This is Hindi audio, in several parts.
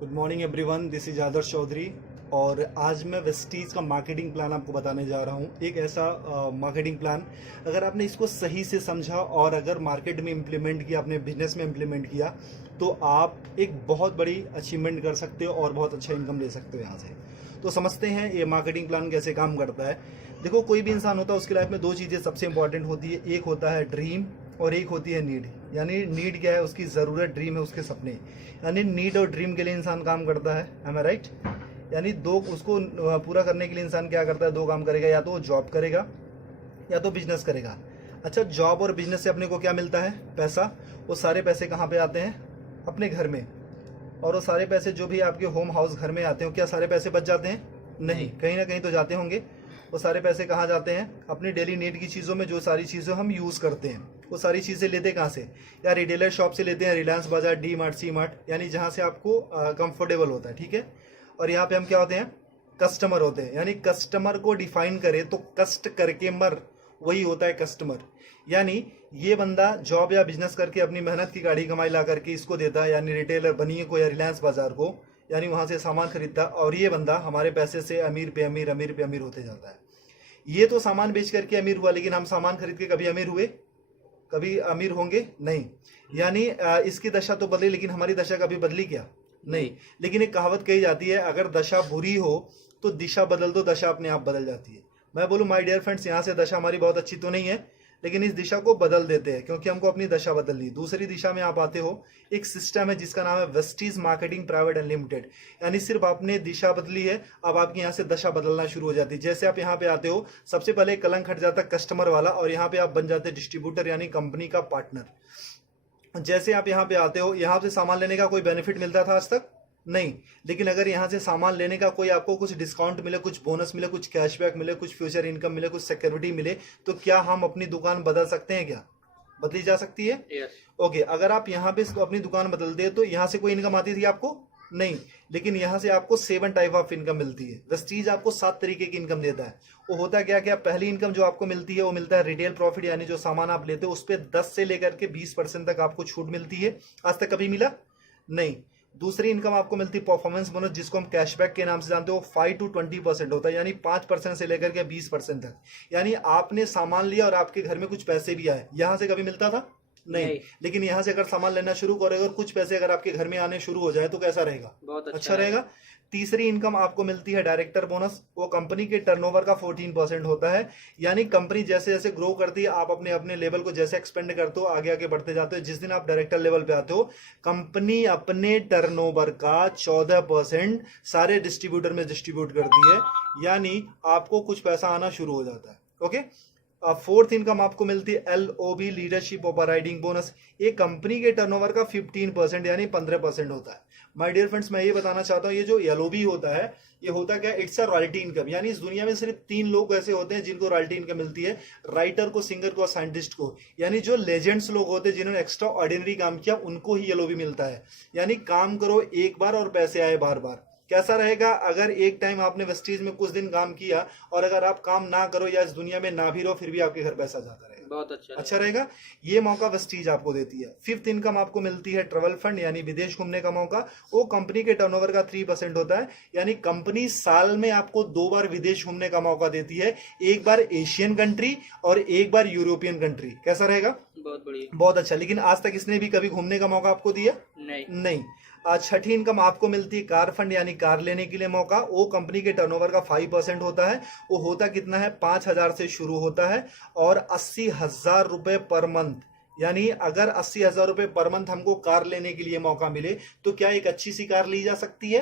Good morning everyone, this is Adarsh Chaudhary. और आज मैं वेस्टीज का मार्केटिंग प्लान आपको बताने जा रहा हूँ। एक ऐसा मार्केटिंग प्लान, अगर आपने इसको सही से समझा और अगर मार्केट में इम्प्लीमेंट किया, अपने बिजनेस में इम्प्लीमेंट किया, तो आप एक बहुत बड़ी अचीवमेंट कर सकते हो और बहुत अच्छा इनकम ले सकते हो यहाँ से। तो समझते हैं ये मार्केटिंग प्लान कैसे काम करता है। देखो, कोई भी इंसान होता है, उसकी लाइफ में दो चीज़ें सबसे इंपॉर्टेंट होती है। एक होता है ड्रीम और एक होती है नीड। यानी नीड क्या है? उसकी ज़रूरत। ड्रीम है उसके सपने। यानी नीड और ड्रीम के लिए इंसान काम करता है। एम आई राइट? यानी दो, उसको पूरा करने के लिए इंसान क्या करता है? दो काम करेगा, या तो वो जॉब करेगा या तो बिजनेस करेगा। अच्छा, जॉब और बिजनेस से अपने को क्या मिलता है? पैसा। वो सारे पैसे कहाँ पे आते हैं? अपने घर में। और वो सारे पैसे जो भी आपके होम हाउस घर में आते हैं, क्या सारे पैसे बच जाते हैं? नहीं, कहीं ना कहीं तो जाते होंगे। वो सारे पैसे कहाँ जाते हैं? अपनी डेली नीड की चीज़ों में। जो सारी चीज़ें हम यूज़ करते हैं, वो सारी चीज़ें लेते कहाँ से? या रिटेलर शॉप से लेते हैं, रिलायंस बाजार, डी मार्ट, सी मार्ट, यानी जहाँ से आपको कंफर्टेबल होता है। ठीक है। और यहाँ पे हम क्या होते हैं? कस्टमर होते हैं। यानी कस्टमर को डिफाइन करें तो कष्ट करके मर, वही होता है कस्टमर। यानी ये बंदा जॉब या बिजनेस करके अपनी मेहनत की गाड़ी कमाई ला करके इसको देता है, यानी रिटेलर बनिए को या रिलायंस बाजार को, यानी वहां से सामान खरीदता है। और ये बंदा हमारे पैसे से अमीर पे अमीर, अमीर पे अमीर होते जाता है। ये तो सामान बेच करके अमीर हुआ, लेकिन हम सामान खरीद के कभी अमीर हुए? कभी अमीर होंगे? नहीं। यानी इसकी दशा तो बदली, लेकिन हमारी दशा कभी बदली क्या? नहीं। लेकिन एक कहावत कही जाती है, अगर दशा बुरी हो तो दिशा बदल दो, दशा अपने आप बदल जाती है। मैं बोलूं माय डियर फ्रेंड्स, यहाँ से दशा हमारी बहुत अच्छी तो नहीं है, लेकिन इस दिशा को बदल देते हैं, क्योंकि हमको अपनी दशा बदलनी है। दूसरी दिशा में आप आते हो, एक सिस्टम है जिसका नाम है वेस्टीज मार्केटिंग प्राइवेट अनलिमिटेड। यानी सिर्फ आपने दिशा बदली है, अब आपकी यहाँ से दशा बदलना शुरू हो जाती है। जैसे आप यहाँ पे आते हो, सबसे पहले कलंक हट जाता है कस्टमर वाला, और यहाँ पे आप बन जाते हैं डिस्ट्रीब्यूटर, यानी कंपनी का पार्टनर। जैसे आप यहाँ पे आते हो, यहाँ से सामान लेने का कोई बेनिफिट मिलता था आज तक? नहीं। लेकिन अगर यहाँ से सामान लेने का कोई आपको कुछ डिस्काउंट मिले, कुछ बोनस मिले, कुछ कैशबैक मिले, कुछ फ्यूचर इनकम मिले, कुछ सिक्योरिटी मिले, तो क्या हम अपनी दुकान बदल सकते हैं? क्या बदली जा सकती है? ओके। अगर आप यहाँ पे अपनी दुकान बदलते हैं तो यहाँ से कोई इनकम आती थी आपको? नहीं। लेकिन यहाँ से आपको 7 टाइप ऑफ इनकम मिलती है। वेस्टीज आपको 7 तरीके की इनकम देता है। वो होता क्या क्या? पहली इनकम जो आपको मिलती है वो मिलता है रिटेल प्रॉफिट, यानी जो सामान आप लेते हो उस पर 10 से लेकर के 20% तक आपको छूट मिलती है। आज तक कभी मिला? नहीं। दूसरी इनकम आपको मिलती है परफॉर्मेंस बोनस, जिसको हम कैशबैक के नाम से जानते हो। 5 to 20% होता है, यानी 5% से लेकर के 20% तक। यानी आपने सामान लिया और आपके घर में कुछ पैसे भी आए, यहां से कभी मिलता था? नहीं। लेकिन यहाँ से अगर सामान लेना शुरू करोगे और कुछ पैसे अगर आपके घर में आने शुरू हो जाए तो कैसा रहेगा? बहुत अच्छा रहेगा। तीसरी इनकम आपको मिलती है डायरेक्टर बोनस। वो कंपनी के टर्नओवर का 14% होता है। यानी कंपनी जैसे जैसे ग्रो करती है, आप अपने अपने लेवल को जैसे एक्सपेंड करते हो, आगे आगे बढ़ते जाते हो, जिस दिन आप डायरेक्टर लेवल पे आते हो, कंपनी अपने टर्नओवर का 14% सारे डिस्ट्रीब्यूटर में डिस्ट्रीब्यूट करती है। यानी आपको कुछ पैसा आना शुरू हो जाता है। ओके। फोर्थ इनकम आपको मिलती है LOB, लीडरशिप ओवरराइडिंग बोनस। ये कंपनी के टर्नओवर का 15% यानी 15% होता है। माय डियर फ्रेंड्स, मैं ये बताना चाहता हूँ, ये जो LOB होता है, ये होता क्या? It's a royalty income. यानी इस दुनिया में सिर्फ 3 लोग ऐसे होते हैं जिनको रॉयल्टी इनकम मिलती है, राइटर को, सिंगर को और साइंटिस्ट को। यानी जो लेजेंड्स लोग होते हैं जिन्होंने एक्स्ट्रा ऑर्डिनरी काम किया, उनको ही LOB मिलता है। यानी काम करो एक बार और पैसे आए बार बार। कैसा रहेगा? अगर एक टाइम आपने वेस्टीज में कुछ दिन काम किया और अगर आप काम ना करो या इस दुनिया में ना भी रहो, फिर भी आपके घर पैसा जाता रहेगा। बहुत अच्छा रहेगा। ये मौका वेस्टीज आपको देती है। फिफ्थ इनकम आपको मिलती है ट्रेवल फंड, यानी विदेश घूमने का मौका। वो कंपनी के टर्नओवर का 3% होता है। यानी कंपनी साल में आपको 2 बार विदेश घूमने का मौका देती है, एक बार एशियन कंट्री और एक बार यूरोपियन कंट्री। कैसा रहेगा? बहुत बढ़िया, बहुत अच्छा। लेकिन आज तक इसने भी कभी घूमने का मौका आपको दिया? नहीं। छठी इनकम आपको मिलती है कार फंड, यानी कार लेने के लिए मौका। वो कंपनी के टर्नओवर का 5% होता है। वो होता कितना है? 5,000 से शुरू होता है और 80,000 रुपए पर मंथ। यानी अगर 80,000 रुपए पर मंथ हमको कार लेने के लिए मौका मिले तो क्या एक अच्छी सी कार ली जा सकती है?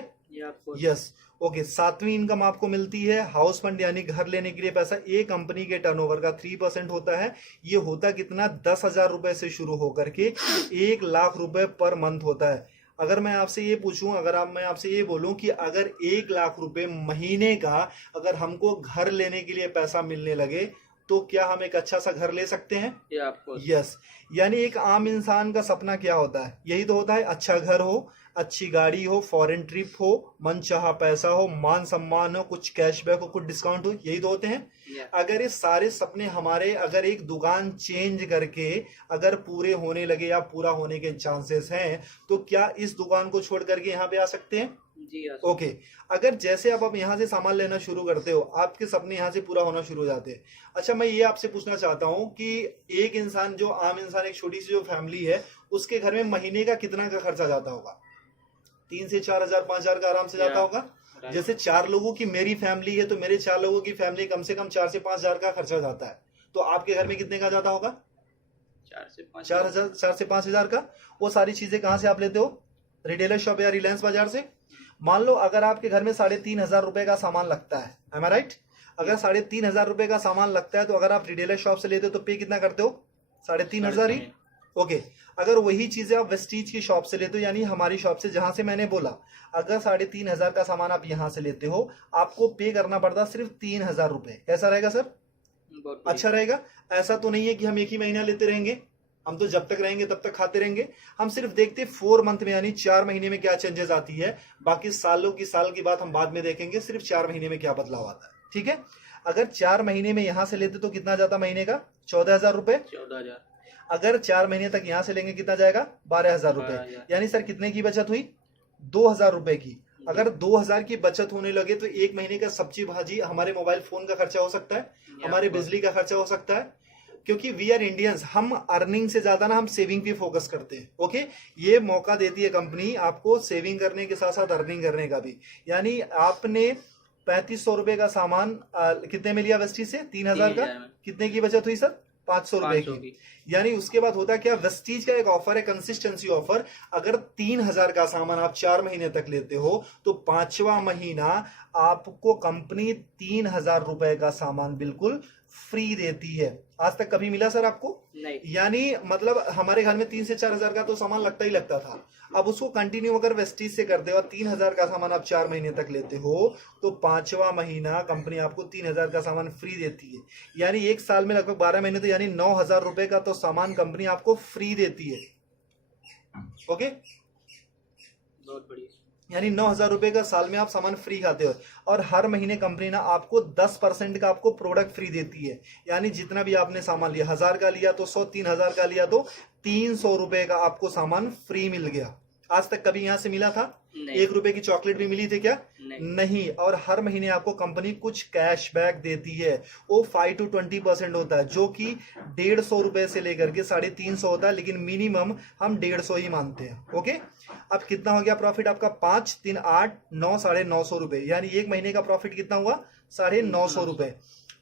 यस। ओके। सातवीं इनकम आपको मिलती है हाउस फंड, यानी घर लेने के लिए पैसा। ये कंपनी के टर्नओवर का 3% होता है। ये होता कितना? 10,000 रुपए से शुरू होकर के 1,00,000 रुपए पर मंथ होता है। अगर मैं आपसे ये पूछूं, मैं आपसे ये बोलूं कि अगर 1,00,000 रुपए महीने का अगर हमको घर लेने के लिए पैसा मिलने लगे, तो क्या हम एक अच्छा सा घर ले सकते हैं? यस। यानी एक आम इंसान का सपना क्या होता है? यही तो होता है, अच्छा घर हो, अच्छी गाड़ी हो, फॉरेन ट्रिप हो, मनचाहा पैसा हो, मान सम्मान हो, कुछ कैशबैक हो, कुछ डिस्काउंट हो, यही तो होते हैं। अगर ये सारे सपने हमारे अगर एक दुकान चेंज करके अगर पूरे होने लगे या पूरा होने के चांसेस हैं, तो क्या इस दुकान को छोड़ करके यहाँ पे आ सकते हैं? जी ओके। अगर जैसे आप यहाँ से सामान लेना शुरू करते हो, आपके सपने यहाँ से पूरा होना शुरू हो जाते हैं। अच्छा, मैं ये आपसे पूछना चाहता हूँ कि एक इंसान, जो आम इंसान, एक छोटी सी जो फैमिली है, उसके घर में महीने का कितना का खर्चा जाता होगा? 3 से 4 हजार, 5 हजार का आराम से जाता होगा। जैसे 4 लोगों की मेरी फैमिली है, तो मेरे 4 लोगों की फैमिली कम से कम 4 से 5 हजार का खर्चा जाता है। तो आपके घर में कितने का जाता होगा? 4 से 5 हजार का। वो सारी चीजें कहाँ से आप लेते हो? रिटेलर शॉप या रिलायंस बाजार से। मान लो अगर आपके घर में 3,500 रुपए का सामान लगता है, एम आई राइट? अगर 3,500 रुपए का सामान लगता है, तो अगर आप रिटेलर शॉप से लेते हो तो पे कितना करते हो? 3,500 ही। ओके। अगर वही चीजें आप वेस्टीज की शॉप से लेते हो, यानी हमारी शॉप से, जहां से मैंने बोला, अगर 3,500 का सामान आप यहां से लेते हो, आपको पे करना पड़ता सिर्फ 3,000 रुपए। कैसा रहेगा सर? अच्छा रहेगा। ऐसा तो नहीं है कि हम एक ही महीना लेते रहेंगे, हम तो जब तक रहेंगे तब तक खाते रहेंगे। हम सिर्फ देखते 4 मंथ में, यानी 4 महीने में क्या चेंजेस आती है। बाकी साल की बात हम बाद में देखेंगे, सिर्फ 4 महीने में क्या बदलाव आता है। ठीक है। अगर 4 महीने में यहां से लेते तो कितना जाता महीने का? 14,000 रुपए। 14,000। अगर 4 महीने तक यहां से लेंगे कितना जाएगा? 12,000 रुपए। यानी सर कितने की बचत हुई? 2,000 रुपए की। अगर 2,000 की बचत होने लगे तो एक महीने का सब्जी भाजी, हमारे मोबाइल फोन का खर्चा हो सकता है, हमारे बिजली का खर्चा हो सकता है। क्योंकि वी आर इंडियंस, हम अर्निंग से ज्यादा ना हम सेविंग पे फोकस करते हैं। ओके। ये मौका देती है कंपनी आपको सेविंग करने के साथ साथ अर्निंग करने का भी। यानी आपने 3,500 रुपए का सामान कितने में लिया वेस्टीज से? 3,000 का। कितने की बचत हुई सर? 500 रुपए की। यानी उसके बाद होता क्या, वेस्टीज का एक ऑफर है, कंसिस्टेंसी ऑफर। अगर 3,000 का सामान आप 4 महीने तक लेते हो, तो 5वां महीना आपको कंपनी 3,000 रुपए का सामान बिल्कुल फ्री देती है। आज तक कभी मिला सर आपको? नहीं। यानी मतलब हमारे घर में 3 से 4 हजार का तो सामान लगता ही लगता था। अब उसको कंटिन्यू अगर वेस्टीज से करते हो, 3,000 का सामान आप 4 महीने तक लेते हो, तो 5वां महीना कंपनी आपको 3,000 का सामान फ्री देती है। यानी एक साल में लगभग 12 महीने, तो यानी 9,000 रुपए का तो सामान कंपनी आपको फ्री देती है। ओके। बहुत बढ़िया। यानी 9,000 रुपए का साल में आप सामान फ्री खाते हो। और हर महीने कंपनी ना आपको 10% का आपको प्रोडक्ट फ्री देती है। यानी जितना भी आपने सामान लिया, 1,000 का लिया तो 100, 3,000 का लिया तो 300 रुपए का आपको सामान फ्री मिल गया। आज तक कभी यहां से मिला था? 1 रुपए की चॉकलेट भी मिली थी क्या? नहीं। और हर महीने आपको कंपनी कुछ कैशबैक देती है, वो 5 to 20% होता है, जो कि 150 रुपए से लेकर के 350 होता है, लेकिन मिनिमम हम 150 ही मानते हैं। ओके। अब कितना हो गया प्रॉफिट आपका? 5, 3, 8, 9, 950 रुपए। यानी एक महीने का प्रॉफिट कितना हुआ? 950 रुपए।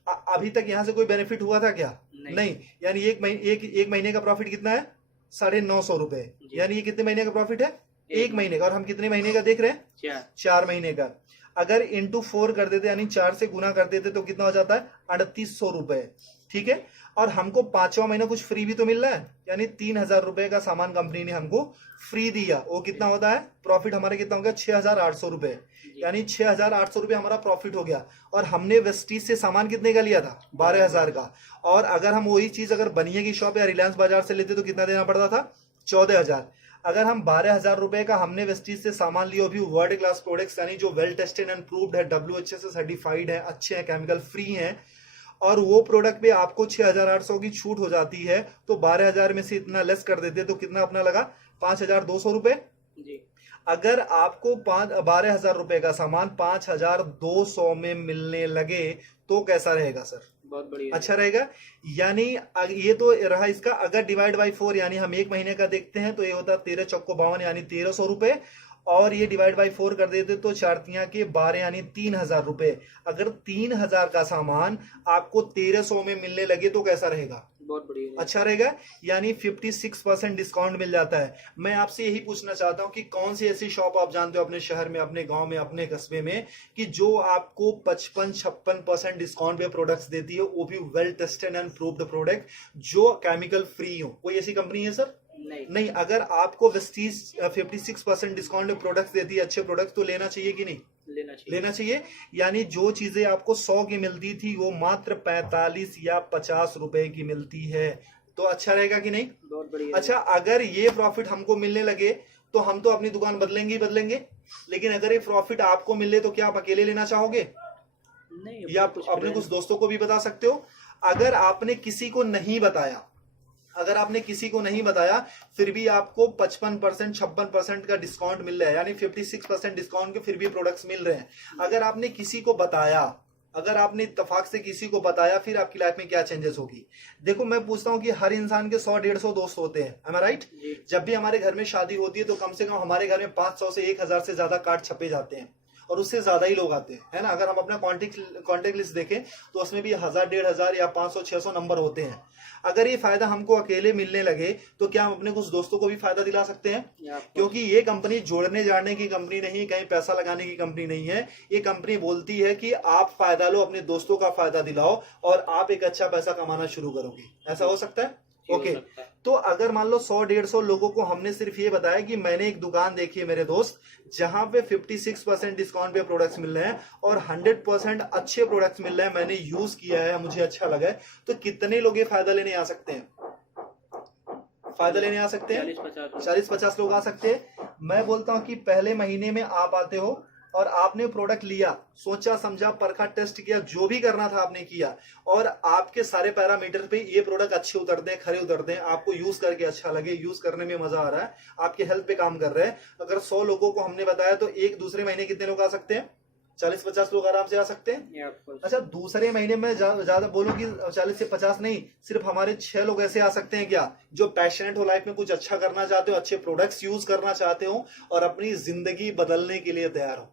अभी तक यहां से कोई बेनिफिट हुआ था क्या? नहीं। यानी एक महीने का प्रॉफिट कितना है? 950 रुपए। यानी ये कितने महीने का प्रॉफिट है? एक महीने का। और हम कितने महीने का देख रहे हैं? 4 महीने का। अगर इंटू 4 कर देते, यानी 4 से गुना कर देते, तो कितना हो जाता है? 3,800 रुपए। ठीक है। और हमको 5वां महीना कुछ फ्री भी तो मिल रहा है, यानी 3,000 रुपए का सामान कंपनी ने हमको फ्री दिया। वो कितना होता है? प्रॉफिट हमारा कितना हो गया? 6,800 रुपए। यानी 6,800 रुपए हमारा प्रॉफिट हो गया। और हमने वेस्टीज से सामान कितने का लिया था? 12,000 का। और अगर हम वही चीज अगर बनिए की शॉप या रिलायंस बाजार से लेते तो कितना देना पड़ता था? 14,000। अगर हम 12,000 रुपए का हमने वेस्टीज से सामान लिया, भी वर्ल्ड क्लास प्रोडक्ट्स, यानी जो वेल टेस्टेड एंड प्रूव्ड है, WHA से सर्टिफाइड है, अच्छे हैं, केमिकल फ्री हैं, और वो प्रोडक्ट पे आपको 6,800 की छूट हो जाती है, तो 12,000 में से इतना लेस कर देते तो कितना अपना लगा? 5,200 रुपए। अगर आपको 12,000 रुपए का सामान 5,200 में मिलने लगे तो कैसा रहेगा सर? बहुत बढ़िया। अच्छा रहेगा। यानी ये तो रहा इसका। अगर डिवाइड बाई 4, यानी हम एक महीने का देखते हैं, तो ये होता है 13 चौको 52, यानी 1,300 रुपए। और ये डिवाइड बाई 4 कर देते तो 4 के 12, यानी 3,000 रुपए। अगर 3,000 का सामान आपको 1,300 में मिलने लगे तो कैसा रहेगा? बहुत बढ़िया। अच्छा रहेगा। यानी 56% डिस्काउंट मिल जाता है। मैं आपसे यही पूछना चाहता हूं कि कौन सी ऐसी शॉप आप जानते हो अपने शहर में, अपने गांव में, अपने कस्बे में, कि जो आपको 55-56% डिस्काउंट पे प्रोडक्ट्स देती है, वो भी well tested and proved product, जो केमिकल फ्री हो? कोई ऐसी कंपनी है सर? नहीं। अगर आपको वेस्टीज 56% डिस्काउंट में प्रोडक्ट्स देती है, अच्छे प्रोडक्ट्स, तो लेना चाहिए कि नहीं? लेना चाहिए। यानी जो चीजें आपको 100 की मिलती थी, वो मात्र 45 या 50 रुपए की मिलती है। तो अच्छा रहेगा कि नहीं? बहुत बढ़िया। अच्छा, अगर ये प्रॉफिट हमको मिलने लगे तो हम तो अपनी दुकान बदलेंगे ही बदलेंगे, लेकिन अगर ये प्रॉफिट आपको मिले तो क्या आप अकेले लेना चाहोगे, नहीं, या आप अपने कुछ दोस्तों को भी बता सकते हो। अगर आपने किसी को नहीं बताया, अगर आपने किसी को नहीं बताया फिर भी आपको 55% 56% का डिस्काउंट मिल रहा है, यानी 56% डिस्काउंट के फिर भी प्रोडक्ट्स मिल रहे हैं। अगर आपने किसी को बताया, अगर आपने इत्तेफाक से किसी को बताया, फिर आपकी लाइफ में क्या चेंजेस होगी। देखो मैं पूछता हूँ कि हर इंसान के 100-150 दोस्त होते हैं, am I right? जब भी हमारे घर में शादी होती है तो कम से कम हमारे घर में 500 से 1000 से ज्यादा कार्ड छपे जाते हैं, और उससे ज्यादा ही लोग आते हैं, है ना। अगर हम अपना कॉन्टेक्ट लिस्ट देखें तो उसमें भी 1000-1500 या 500-600 नंबर होते हैं। अगर ये फायदा हमको अकेले मिलने लगे तो क्या हम अपने कुछ दोस्तों को भी फायदा दिला सकते हैं, क्योंकि ये कंपनी जोड़ने जाने की कंपनी नहीं है, कहीं पैसा लगाने की कंपनी नहीं है। ये कंपनी बोलती है कि आप फायदा लो, अपने दोस्तों का फायदा दिलाओ और आप एक अच्छा पैसा कमाना शुरू करोगे। ऐसा हो सकता है? ओके, तो अगर मान लो 100-150 लोगों को हमने सिर्फ ये बताया कि मैंने एक दुकान देखी है मेरे दोस्त जहां पे 56% डिस्काउंट पे प्रोडक्ट्स मिल रहे हैं और 100% अच्छे प्रोडक्ट्स मिल रहे हैं, मैंने यूज किया है, मुझे अच्छा लगा है, तो कितने लोग ये फायदा लेने आ सकते हैं? फायदा लेने आ सकते हैं 40-50 लोग आ सकते हैं। मैं बोलता हूं कि पहले महीने में आप आते हो और आपने प्रोडक्ट लिया, सोचा समझा, परखा, टेस्ट किया, जो भी करना था आपने किया, और आपके सारे पैरामीटर पे ये प्रोडक्ट अच्छे उतरते हैं, खरे उतरते हैं, आपको यूज करके अच्छा लगे, यूज करने में मजा आ रहा है, आपके हेल्थ पे काम कर रहे हैं। अगर 100 लोगों को हमने बताया तो एक दूसरे महीने कितने लोग आ सकते हैं? 40-50 लोग आराम से आ सकते हैं। अच्छा, दूसरे महीने में ज्यादा बोलूं कि 40 से 50 नहीं, सिर्फ हमारे 6 लोग ऐसे आ सकते हैं क्या, जो पैशनेट हो, लाइफ में कुछ अच्छा करना चाहते हो, अच्छे प्रोडक्ट्स यूज करना चाहते हो और अपनी जिंदगी बदलने के लिए तैयार हो।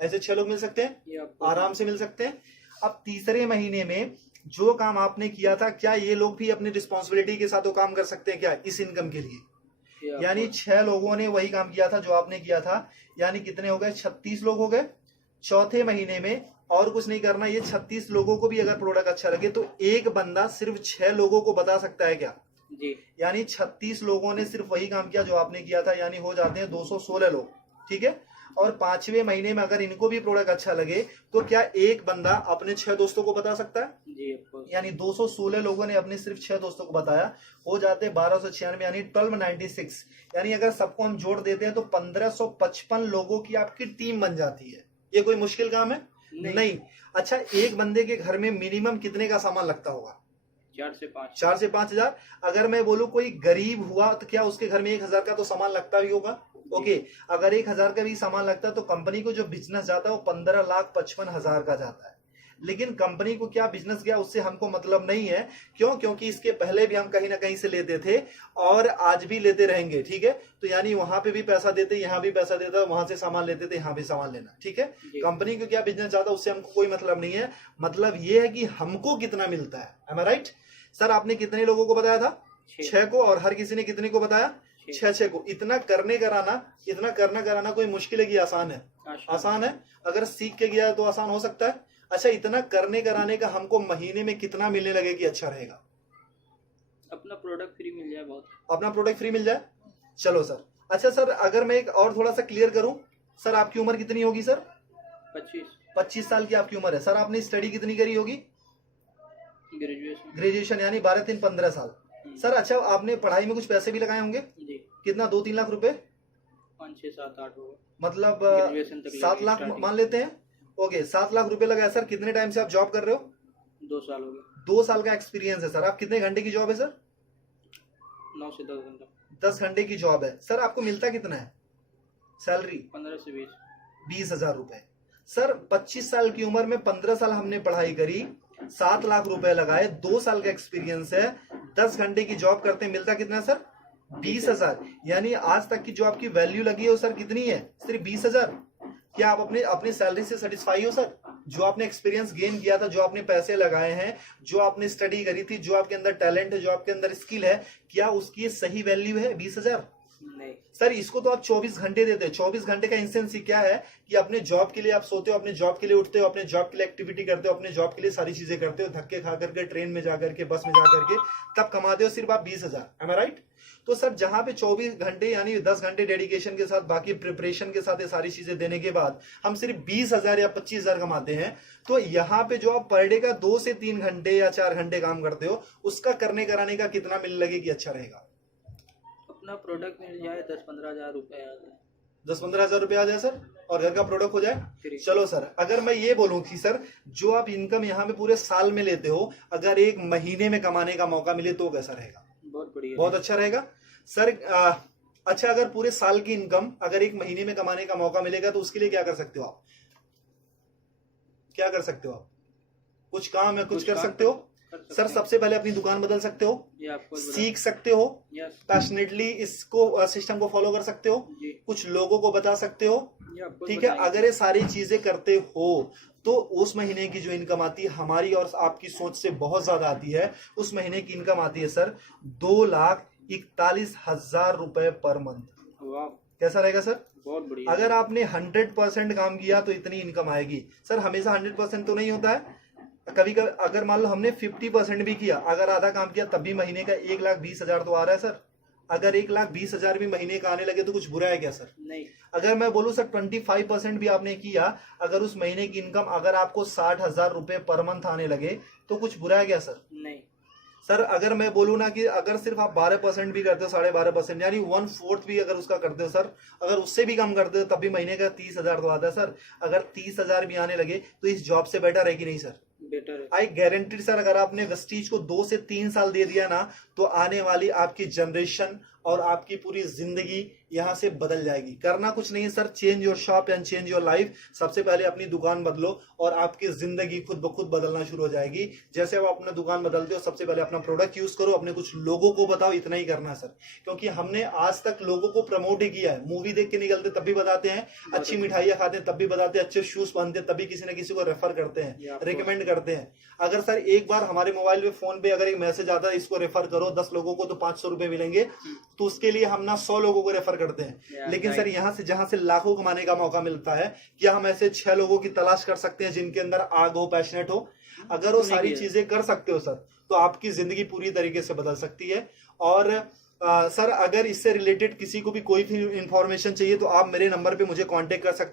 ऐसे 6 लोग मिल सकते हैं, आराम से मिल सकते हैं। अब तीसरे महीने में जो काम आपने किया था, क्या ये लोग भी अपनी रिस्पॉन्सिबिलिटी के साथ वो काम कर सकते हैं क्या इस इनकम के लिए? यानी 6 लोगों ने वही काम किया था जो आपने किया था, यानी कितने हो गए? 36 लोग हो गए। चौथे महीने में और कुछ नहीं करना, ये 36 लोगों को भी अगर प्रोडक्ट अच्छा लगे तो एक बंदा सिर्फ 6 लोगों को बता सकता है क्या जी? यानी 36 लोगों ने सिर्फ वही काम किया जो आपने किया था, यानी हो जाते हैं 216 लोग, ठीक है। और 5वें महीने में अगर इनको भी प्रोडक्ट अच्छा लगे तो क्या एक बंदा अपने 6 दोस्तों को बता सकता है जी? यानी 216 लोगों ने अपने सिर्फ 6 दोस्तों को बताया, हो जाते 1296, यानी 1296। यानी अगर सबको हम जोड़ देते हैं तो 1555 लोगों की आपकी टीम बन जाती है। ये कोई मुश्किल काम है? नहीं। अच्छा, एक बंदे के घर में मिनिमम कितने का सामान लगता होगा? 4 से 5 हजार। अगर मैं बोलूं कोई गरीब हुआ तो क्या उसके घर में 1000 का तो सामान लगता ही होगा। ओके, अगर 1000 का भी सामान लगता है तो कंपनी को जो बिजनेस जाता है वो 15,55,000 का जाता है। लेकिन कंपनी को क्या बिजनेस गया उससे हमको मतलब नहीं है। क्यों? क्योंकि इसके पहले भी हम कहीं ना कहीं से लेते थे और आज भी लेते रहेंगे, ठीक है। तो यानी वहां पे भी पैसा देते, यहाँ भी पैसा देता, वहां से सामान लेते थे, यहाँ भी सामान लेना, ठीक है। कंपनी को क्या बिजनेस जाता उससे हमको कोई मतलब नहीं है। मतलब ये है कि हमको कितना मिलता है। एम आई राइट? सर आपने कितने लोगों को बताया था? 6 को। और हर किसी ने कितने को बताया? 6 को। इतना करने कराना कोई मुश्किल है कि आसान है? आसान है। अगर सीख के गया तो आसान हो सकता है। अच्छा, इतना करने कराने का हमको महीने में कितना मिलने लगे कि अच्छा रहेगा? अपना प्रोडक्ट फ्री मिल जाए, बहुत। अपना प्रोडक्ट फ्री मिल जाए, चलो सर। अच्छा सर, अगर मैं एक और थोड़ा सा क्लियर करूं, सर आपकी उम्र कितनी होगी सर? 25 साल की आपकी उम्र है। सर आपने स्टडी कितनी करी होगी? ग्रेजुएशन, यानी 12-3-15 साल। सर अच्छा, आपने पढ़ाई में कुछ पैसे भी लगाए होंगे जी? कितना? 2-3 लाख रुपए? 5-6-7-8 होगा, मतलब 7 लाख मान लेते हैं। ओके, 7 लाख रुपए लगाया। सर कितने टाइम से आप जॉब कर रहे हो? 2 साल हो गए। 2 साल का एक्सपीरियंस है सर। आप कितने घंटे की जॉब है सर? 9 से 10 घंटा। 10 घंटे की जॉब है। सर आपको मिलता कितना है सैलरी? 15 से 20 हजार रुपए। सर 25 साल की उम्र में 15 साल हमने पढ़ाई करी, 7 लाख रुपए लगाए, 2 साल का एक्सपीरियंस है, 10 घंटे की जॉब करते, मिलता कितना सर? 20 हजार। यानी आज तक की जो आपकी वैल्यू लगी है वो सर कितनी है? सिर्फ 20 हजार। क्या आप अपनी सैलरी से सेटिस्फाई हो सर? जो आपने एक्सपीरियंस गेन किया था, जो आपने पैसे लगाए हैं, जो आपने स्टडी करी थी, जो आपके अंदर टैलेंट है, जो आपके अंदर स्किल है, क्या उसकी सही वैल्यू है 20 हजार? नहीं सर, इसको तो आप 24 घंटे देते हैं। 24 घंटे का इंसेंस क्या है कि अपने जॉब के लिए आप सोते हो, अपने जॉब के लिए उठते हो, अपने जॉब के लिए एक्टिविटी करते हो, अपने जॉब के लिए सारी चीजें करते हो, धक्के खा करके, ट्रेन में जाकर के, बस में जाकर के, तब कमाते हो सिर्फ आप 20 हजार। एम आई राइट? तो सर जहां पे 24 घंटे यानी 10 घंटे डेडिकेशन के साथ, बाकी प्रिपरेशन के साथ ये सारी चीजें देने के बाद हम सिर्फ 20 हजार या 25 हजार कमाते हैं, तो यहाँ पे जो आप पर डे का 2 से 3 घंटे या 4 घंटे काम करते हो, उसका करने कराने का कितना मिलने लगे कि अच्छा रहेगा? अपना प्रोडक्ट मिल जाए 10-15 हज़ार रुपये आ जाए 10-15 हजार रुपये आ जाए सर, और घर का प्रोडक्ट हो जाए। फ्री। चलो सर, अगर मैं ये बोलूं कि सर जो आप इनकम यहाँ पे पूरे साल में लेते हो, अगर एक महीने में कमाने का मौका मिले तो कैसा रहेगा? बहुत बढ़िया। बहुत अच्छा रहेगा सर। अच्छा, अगर पूरे साल की इनकम अगर एक महीने में कमाने का मौका मिलेगा तो उसके लिए क्या कर सकते हो आप? क्या कर सकते हो आप? कुछ काम है, कुछ कर सकते हो सर। सबसे पहले अपनी दुकान बदल सकते हो, ये आपको सीख सकते हो, यस पैशनेटली इसको सिस्टम को फॉलो कर सकते हो, जी, कुछ लोगों को बता सकते हो, ये आपको ठीक है। बताएंगे। अगर ये सारी चीजें करते हो तो उस महीने की जो इनकम आती है हमारी और आपकी सोच से बहुत ज्यादा आती है। उस महीने की इनकम आती है सर 2,41,000 रुपए पर मंथ। वाह, कैसा रहेगा सर? बहुत बढ़िया। अगर आपने 100% काम किया तो इतनी इनकम आएगी सर। हमेशा 100% तो नहीं होता है, कभी कभी अगर मान लो हमने 50% भी किया, अगर आधा काम किया तब भी महीने का 1,20,000 तो आ रहा है सर। अगर 1,20,000 भी महीने का आने लगे तो कुछ बुरा है क्या सर? नहीं, अगर मैं बोलूं सर 25% भी आपने किया, अगर उस महीने की इनकम अगर आपको 60,000 रुपए पर मंथ आने लगे तो कुछ बुरा है क्या सर? नहीं, सर अगर मैं बोलूं ना कि अगर सिर्फ आप 12% भी करते हो, 12.5% यानी 1/4 भी अगर उसका करते हो सर, अगर उससे भी कम करते हो तब भी महीने का 30,000 तो आता है सर। अगर 30,000 भी आने लगे तो इस जॉब से बेटर है कि नहीं सर? बेटर है। आई गारंटी सर, अगर आपने वेस्टीज को 2 से 3 साल दे दिया ना तो आने वाली आपकी जनरेशन और आपकी पूरी जिंदगी यहाँ से बदल जाएगी। करना कुछ नहीं है sir, change your shop and change your life. सबसे पहले अपनी दुकान बदलो और आपकी जिंदगी खुद ब खुद बदलना शुरू हो जाएगी। जैसे आप अपना दुकान बदलते हो, सबसे पहले अपना प्रोडक्ट यूज करो, अपने कुछ लोगों को बताओ, इतना ही करना है सर। क्योंकि हमने आज तक लोगों को प्रमोट ही किया है। मूवी देख के निकलते तब भी बताते हैं, अच्छी मिठाइयाँ खाते हैं तब भी बताते हैं, अच्छे शूज पहनते हैं तभी किसी न किसी को रेफर करते हैं, रिकमेंड करते हैं। अगर सर एक बार हमारे मोबाइल पे फोन पे अगर एक मैसेज आता है इसको रेफर करो 10 लोगों को तो 500 रुपए मिलेंगे, तो उसके लिए हम ना 100 लोगों को रेफर करते हैं। लेकिन सर यहाँ से जहां से लाखों कमाने का मौका मिलता है, क्या हम ऐसे 6 लोगों की तलाश कर सकते हैं जिनके अंदर आग हो, पैशनेट हो? अगर वो सारी चीजें कर सकते हो सर तो आपकी जिंदगी पूरी तरीके से बदल सकती है। और सर अगर इससे रिलेटेड किसी को भी कोई भी इंफॉर्मेशन चाहिए तो आप मेरे नंबर पे मुझे कांटेक्ट कर सकते हैं।